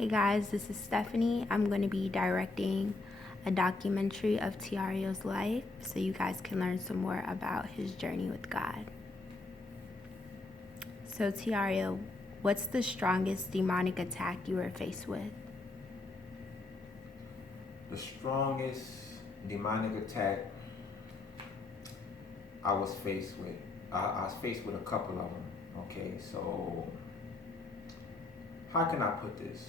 Hey guys, this is Stephanie. I'm going to be directing a documentary of Tireo's life so you guys can learn some more about his journey with God. So Tireo, what's the strongest demonic attack you were faced with? The strongest demonic attack I was faced with, I was faced with a couple of them. Okay, so how can I put this?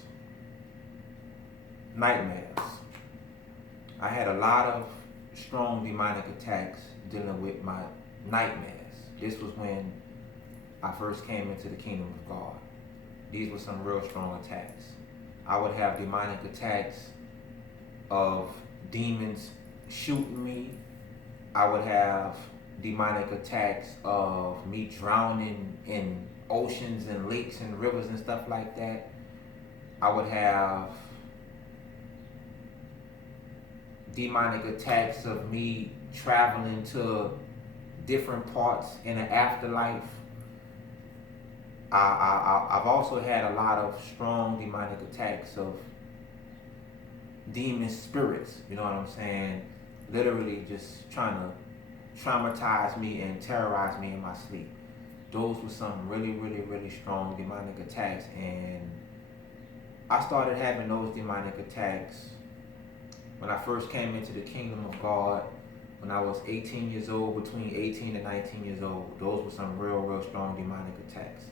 Nightmares. I had a lot of strong demonic attacks dealing with my nightmares. This was when I first came into the kingdom of God. These were some real strong attacks. I would have demonic attacks of demons shooting me. I would have demonic attacks of me drowning in oceans and lakes and rivers and stuff like that. I would have demonic attacks of me traveling to different parts in the afterlife. I've also had a lot of strong demonic attacks of demon spirits, you know what I'm saying? Literally just trying to traumatize me and terrorize me in my sleep. Those were some really strong demonic attacks, and I started having those demonic attacks when I first came into the kingdom of God when I was 18 years old, between 18 and 19 years old. Those were some real strong demonic attacks.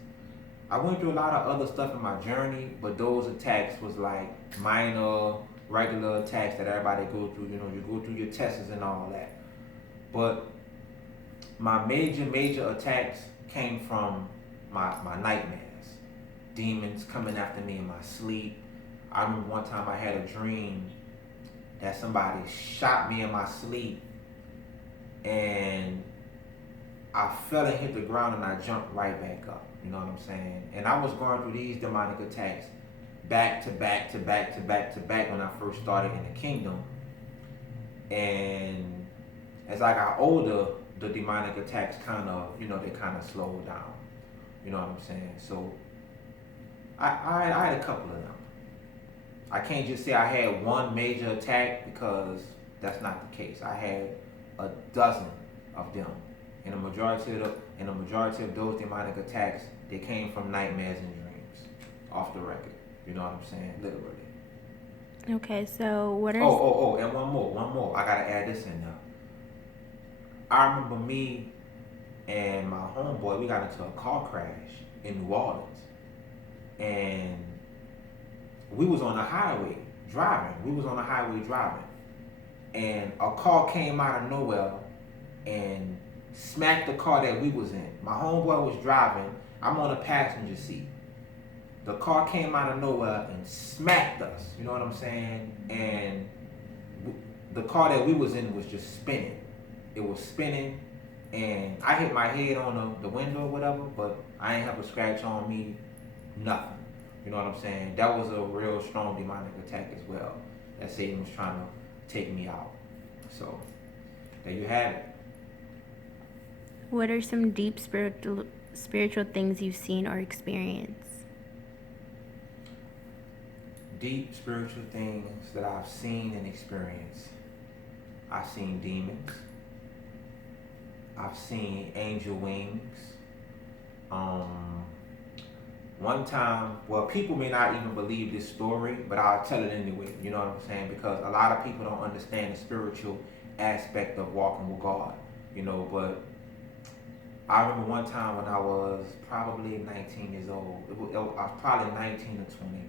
I went through a lot of other stuff in my journey, but those attacks was like minor, regular attacks that everybody go through. You know, you go through your tests and all that. But my major attacks came from my nightmares. Demons coming after me in my sleep. I remember one time I had a dream that somebody shot me in my sleep, and I fell and hit the ground and I jumped right back up. You know what I'm saying? And I was going through these demonic attacks back to back when I first started in the kingdom. And as I got older, the demonic attacks kind of slowed down. You know what I'm saying? So I had a couple of them. I can't just say I had one major attack because that's not the case. I had a dozen of them. And the majority of those demonic attacks, they came from nightmares and dreams, off the record. You know what I'm saying? Literally. Okay, so what are... And one more. I gotta add this in there. I remember me and my homeboy, we got into a car crash in New Orleans. And we was on the highway driving. And a car came out of nowhere and smacked the car that we was in. My homeboy was driving. I'm on the passenger seat. The car came out of nowhere and smacked us. You know what I'm saying? And the car that we was in was just spinning. It was spinning, and I hit my head on the window or whatever, but I ain't have a scratch on me, nothing. You know what I'm saying? That was a real strong demonic attack as well, that Satan was trying to take me out. So, there you have it. What are some deep spiritual things you've seen or experienced? Deep spiritual things that I've seen and experienced. I've seen demons. I've seen angel wings. One time, well, people may not even believe this story, but I'll tell it anyway. You know what I'm saying? Because a lot of people don't understand the spiritual aspect of walking with God. You know, but I remember one time when I was probably 19 years old. I was probably 19 or 20.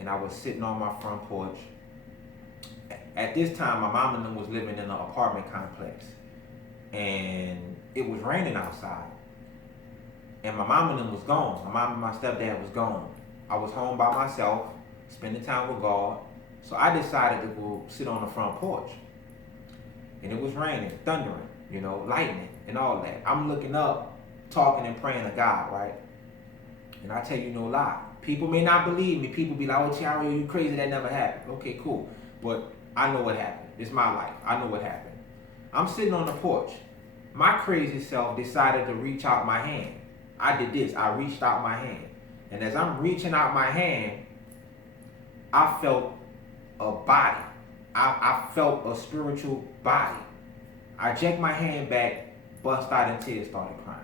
And I was sitting on my front porch. At this time, my mom and them was living in an apartment complex. And it was raining outside. And my mom and them was gone. My mom and my stepdad was gone. I was home by myself, spending time with God. So I decided to go sit on the front porch. And it was raining, thundering, you know, lightning and all that. I'm looking up, talking and praying to God, right? And I tell you no lie. People may not believe me. People be like, oh, Tireo, you crazy, that never happened. Okay, cool. But I know what happened. It's my life. I know what happened. I'm sitting on the porch. My crazy self decided to reach out my hand. I did this. I reached out my hand. And as I'm reaching out my hand, I felt a body. I felt a spiritual body. I jacked my hand back, bust out in tears, started crying.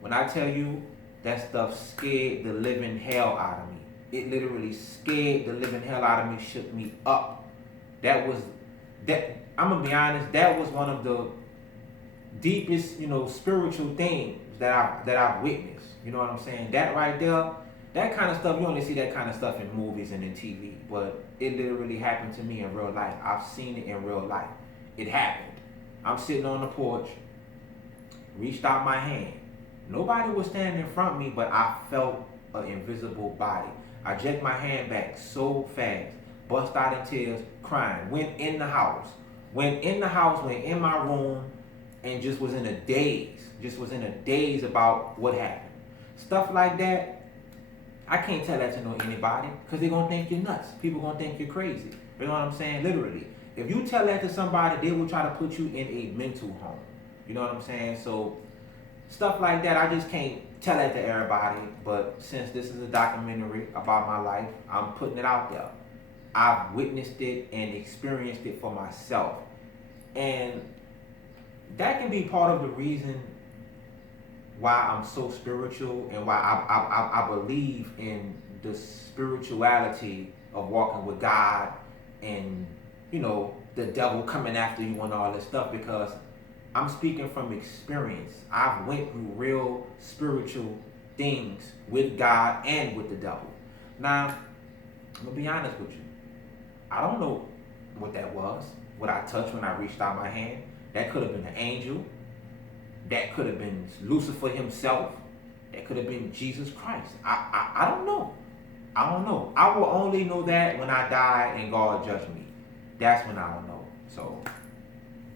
When I tell you that stuff scared the living hell out of me, it literally scared the living hell out of me, shook me up. That was that. I'm gonna be honest. That was one of the deepest, spiritual things that I've witnessed. You know what I'm saying? That right there, that kind of stuff. You only see that kind of stuff in movies and in TV, but it literally happened to me in real life. I've seen it in real life. It happened. I'm sitting on the porch, reached out my hand. Nobody was standing in front of me, but I felt an invisible body. I jerked my hand back so fast, bust out in tears, crying. Went in the house, went in my room, and just was in a daze. Just was in a daze about what happened. Stuff like that, I can't tell that to anybody because they're gonna think you're nuts. People gonna think you're crazy. You know what I'm saying? Literally. If you tell that to somebody, they will try to put you in a mental home. You know what I'm saying? So stuff like that, I just can't tell that to everybody. But since this is a documentary about my life, I'm putting it out there. I've witnessed it and experienced it for myself. And that can be part of the reason why I'm so spiritual and why I believe in the spirituality of walking with God and, the devil coming after you and all this stuff, because I'm speaking from experience. I've went through real spiritual things with God and with the devil. Now, I'm gonna be honest with you. I don't know what that was, what I touched when I reached out my hand. That could have been an angel. That could have been Lucifer himself. That could have been Jesus Christ. I don't know. I don't know. I will only know that when I die and God judge me. That's when I don't know. So